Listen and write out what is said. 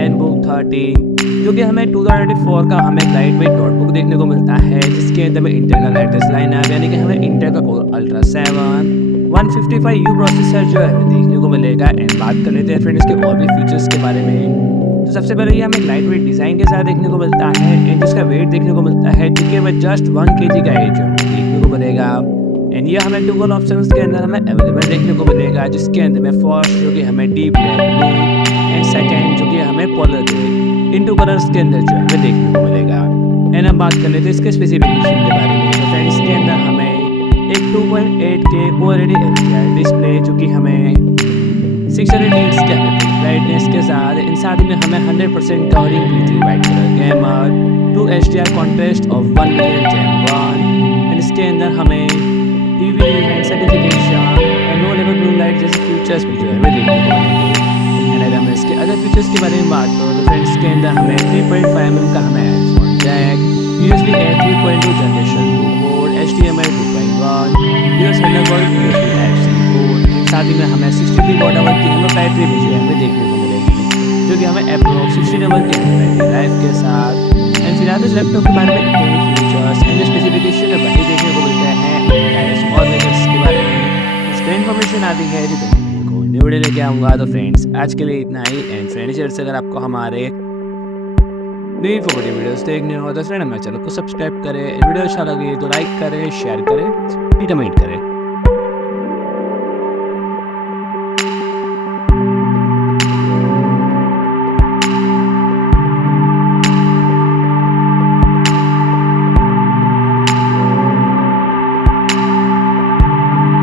Zenbook 13 जो कि हमें 2024 का हमें लाइट वेट नोटबुक देखने को मिलता है, जिसके अंदर में इंटेल का लेटेस्ट लाइनअप यानी कि हमें इंटेल का कोर अल्ट्रा 7 155U प्रोसेसर जो है हमें देखने को मिलेगा। एंड बात कर लेते हैं फ्रेंड्स इसके और भी फीचर्स के बारे में। तो सबसे पहले ये हमें लाइट वेट डिज़ाइन के साथ देखने को मिलता है एंड जिसका वेट देखने को मिलता है जो कि हमें जस्ट 1 kg का है जो देखने को मिलेगा। एंड ये हमें डुअल ऑप्शंस के अंदर हमें अवेलेबल देखने को मिलेगा, जिसके अंदर में फर्स्ट जो कि हमें deep black blue and second जो कि हमें पोलर ग्रे इन 2 कलर्स के अंदर जो हमें देखने को मिलेगा। एंड अब बात कर लेते हैं इसके स्पेसिफिकेशन के बारे में। तो फ्रेंड्स इसके अंदर हमें एक 2.8K OLED HDR डिस्प्ले जो कि हमें 600 नीट्स के ब्राइटनेस के साथ में हमें 100% covering B3 white colour gamut 2 HDR contrast of 1 million Gen 1 and इसके अंदर हमें TUV Rheinland सर्टिफिकेशन और नो लेवल ब्लू लाइट जैसे फीचर्स भी जो है हमें देखने को मिलेंगे। एंड अगर हम इसके अदर फीचर्स के बारे में बात करूँ तो फ्रेंड्स के अंदर हमें 3.5mm का हमें headphone jack, USB A 3.2 generation 2 port, HDMI 2.1, Thunderbolt USB-C port, साथ ही में हमें 63 वॉट आवर की हमें बैटरी भी जो है हमें देखने को मिलेगी, जो कि हमें अप्रोक्स 16 आवर की हमें बैटरी लाइफ के साथ। एंड फिलहाल इस लैपटॉप के बारे में इतने फीचर्स एंड स्पेसिफिकेशन वही देखने को मिलते हैं और वेदर्स के बारे में इसका इन्फॉर्मेशन आती है जो कोई न्यू वीडियो लेके आऊँगा। तो फ्रेंड्स आज के लिए इतना ही। एंड फ्रेंड्स अगर आपको हमारे नई इन्फॉर्मेटिव वीडियोस देखने हो तो फ्रेंड हमारे चैनल को सब्सक्राइब करें, वीडियो अच्छा लगे तो लाइक करें, शेयर करें, कमेंट करें।